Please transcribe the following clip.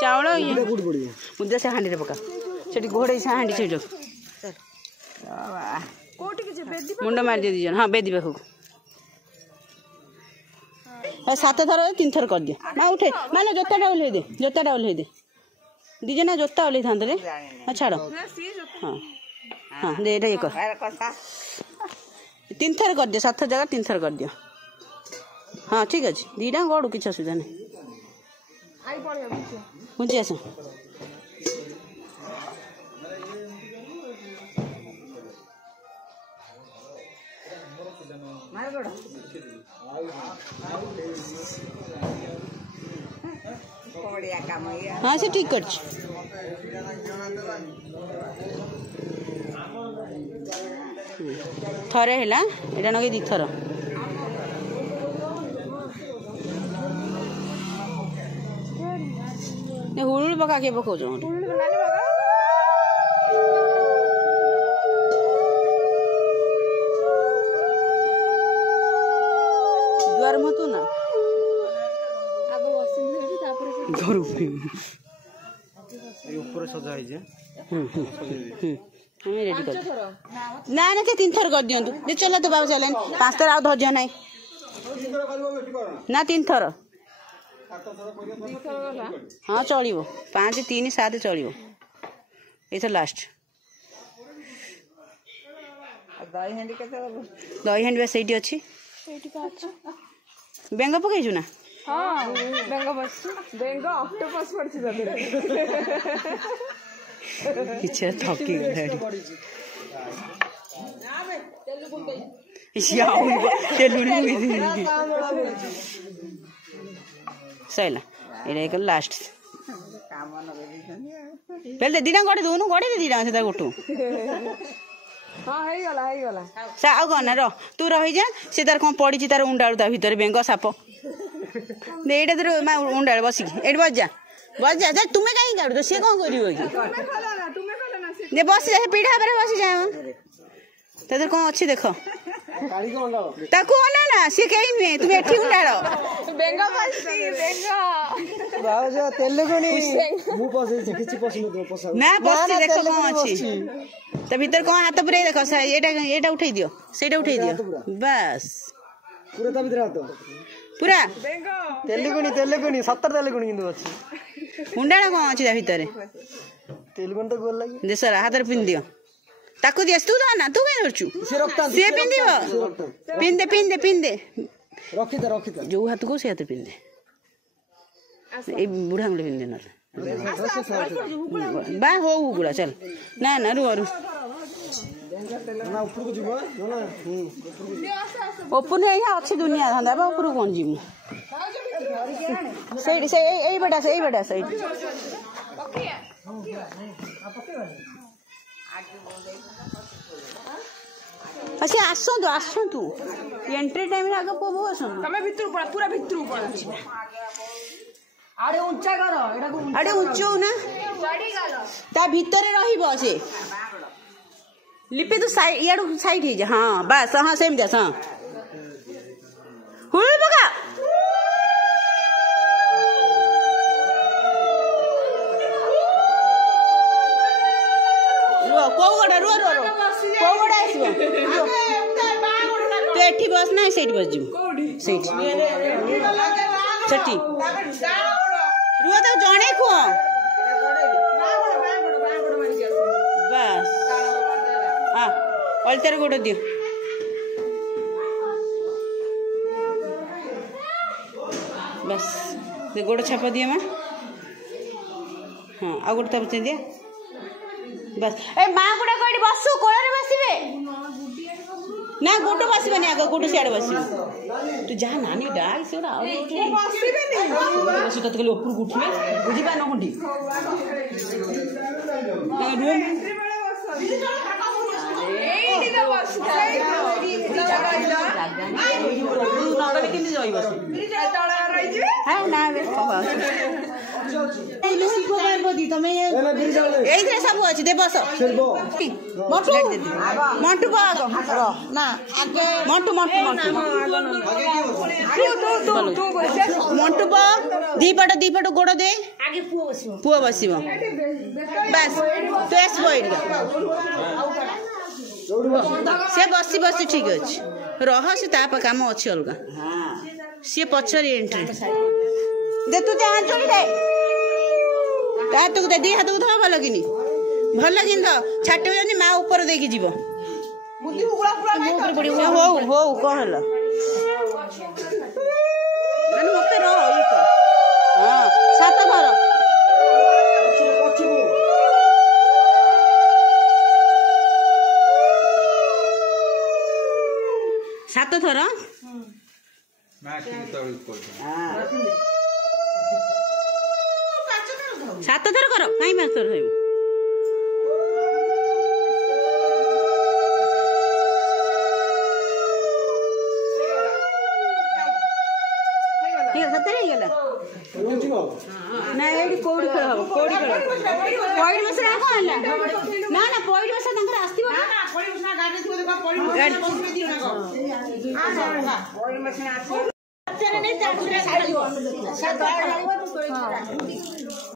चावल मुद्दा से हाँडी पका से घोड़े से हाँडी से मुंड मार दिए दीजन हाँ बेदी पाखक 7 थर 3 थर कर दियो माँ उठे माने जोताटा ओल्हे दे दीजना जोता ओल्हे था रे छाड़ हाँ हाँ दे ये कर 3 थर कर दियो 7 जगह 3 थर कर दियो हाँ ठीक अच्छे दीटा गड़ू किसी असुविधा नहीं बुझी आस हाँ से ठीक कर थरे है यहाँ नगे 2 थर हुल पका के पकाऊ दुआर मत ना घर ऊपर सजा रेडी कर ना ना 3 थर कर दियंतु दे चला तो बाबा चलेन 5 थर आ धज्य नहीं ना 3 थर हाँ चलो 5 3 7 चलो ये लास्ट दही हांडी से अच्छी बेंग पकईचु ना किसी थकी सैला ये लास्ट पहले दीटा गड़े दूनु गड़े दीटा से गोटू सा कौन र तू रही जा से तार कौन पड़ी तार उंडाड़ू ता भीतर बेंग साप एटा तर उंडाड़ बसिक एट बस जा तुम्हें कहीं काटू सी कौन कर बस जा पीढ़ा पर बस जाए तर कौन अच्छी देख ताकू ना ना सी कहीं नुहे तुम एठी उंडाड़ ना बस देख कौन अच्छी तो भीतर कौन हाथ पूरा देख एटा उठे दियो सेटा उठे दियो बस पूरा तेलुगुनी 70 तेलुगुनी किंतु अछि मुंडाड़ा कौन अच्छी भीतर तेलुगुनी तो गोल लगी देसर हाथ पिन दियो ताकू दियस तू ना तू कहीं करछु से पिन दियो पिन दे रखी दे जो हाथ को से हाथ पिन दे ए बुढ़ा में पिन देना बा हो गुड़ा चल ना ना रु ना ऊपर को जीव ना ऊपर नहीं यहाँ अच्छी दुनिया धंदा बा ऊपर कौन जीव से यही बेटा से अच्छा आसतु एंट्री टाइम रे आगे पबो आसन तमे भीतर पूरा भीतर आड़े ऊंचा करो एटा को आड़े ऊंचो ना चढ़ी गलो ता भीतर रहिबो से लिपे तो साइड याडू साइड हे हां बस हां सेम देस हां हुल बगा तो एठी बस ना सेठी बस जीव सेठी रुआ तो जणे को बस हाँ अलतार गोड़ दियो बस गोड़ छापा दिए माँ हाँ आ गोटे तब दिया बस ए माँ गुड़ा कड़ी बसु कोଳରେ बसिबे ना गोटो बसिबे नहीं आगे गोटो सियाड़ बसिबे तू जा नानी डाल से ओरा बसिबे नहीं बसु तत के ऊपर उठिबे बुझी पा न हुंडी रूम एडी तो बस नगले किंदी जई बस तळा रही जे हां ना बे बाबा ए लुसी को मार बदी এইଥିରେ ସବୁ ଅଛି ଦେ ବସ ମଣ୍ଟୁ ମଣ୍ଟୁ କହ ଆଗ ନା ଆଗେ ମଣ୍ଟୁ ମଣ୍ଟୁ ମଣ୍ଟୁ ମଣ୍ଟୁ ପ ଦି ପଟ ଗୋଡ଼ ଦେ ପୁଅ ବସିବ ବାସ୍ ତୁ ଆସିବ ଏଇଠି ସେ ବସି ଠିକ ଅଛି ରହ ସେ ତା କାମ ଅଛି ଅଲଗା ସିଏ ପଛରେ ଏଣ୍ଟ୍ରି ଦେ ତୁ ଆଞ୍ଚଳି ଦେ ତା ହାତକୁ ଦେ ଦି ହାତକୁ ଧର ଭଲ କିନି ଛାଟିବ ଯେମିତି ମା ଉପରେ ଦେଇକି ଯିବ ହଉ କଣ ହେଲା ମାନେ ମତେ ରହ ହଁ 7 ଥର सात थर 7 थर कर कहीं 5 थर ना ये कोड़ी खेल हम कोड़ी खेल पॉइंट बस ना कौन है ना पॉइंट बस तंकर आस्ती बा ना पॉइंट बस ना गाड़ी थी देखो पॉइंट बस ना बस दियो ना पॉइंट बस ना आसी तेरे नहीं चढ़ साइड